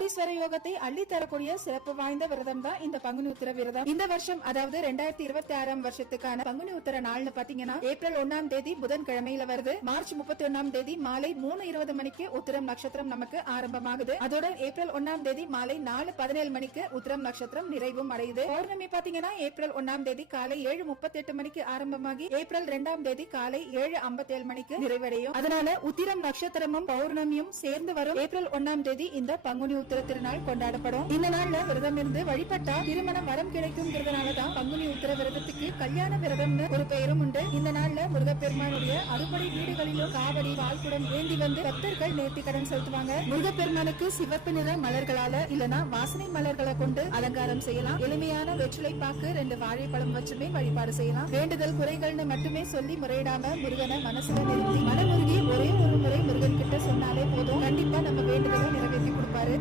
கோடீஸ்வர யோகத்தை அள்ளி தரக்கூடிய சிறப்பு வாய்ந்த விரதம் தான் இந்த பங்குனி உத்திர விரதம். இந்த வருஷம் அதாவது 2026 வருஷத்துக்கான பங்குனி உத்திர நாள்னு பாத்தீங்கன்னா ஏப்ரல் 1ஆம் தேதி புதன்கிழமையில வருது. மார்ச் 31ஆம் தேதி மாலை 3:20 மணிக்கு உத்திரம் நட்சத்திரம் நமக்கு ஆரம்பமாகுது. அதோட ஏப்ரல் 1ஆம் தேதி மாலை 4:17 மணிக்கு உத்திரம் நட்சத்திரம் நிறைவும் அடையுது. பௌர்ணமி பாத்தீங்கன்னா ஏப்ரல் 1ஆம் தேதி காலை 7:38 மணிக்கு ஆரம்பமாகி ஏப்ரல் 2ஆம் தேதி காலை 7:57 மணிக்கு நிறைவடையும். அதனால உத்திரம் நட்சத்திரமும் பௌர்ணமியும் சேர்ந்து வரும் ஏப்ரல் 1ஆம் தேதி இந்த பங்குனி உத்திர திருநாள் கொண்டாடப்படும். இந்த நாள்ல விரதம் இருந்து வழிபட்டா திருமண வரம் கிடைக்கும்ங்கிறதுனாலதான் பங்குனி உத்திர விரதத்துக்கு கல்யாண விரதம்னு ஒரு பெயரும் உண்டு. இந்த நாள்ல முருகப்பெருமானுடைய அறுபடை வீடுகளிலும் காவடி பால்குடம் ஏந்தி வந்து பக்தர்கள் நேர்த்தி கடன் செலுத்துவாங்க. முருகப்பெருமானுக்கு சிவப்பு நிற மலர்களால இல்லனா வாசனை மலர்களை கொண்டு அலங்காரம் செய்யலாம். எளிமையான வெற்றிலை பாக்கு 2 வாழைப்பழம் வச்சுமே வழிபாடு செய்யலாம். வேண்டுதல் குறைகள்னு மட்டுமே சொல்லி முறையிடாம முருகனை மனசுல நிறுத்தி மனமுருகி ஒரே ஒரு முறை முருகன் கிட்ட சொன்னாலே போதும், கண்டிப்பா நம்ம வேண்டுதலை நிறைவேற்றி கொடுப்பாரு.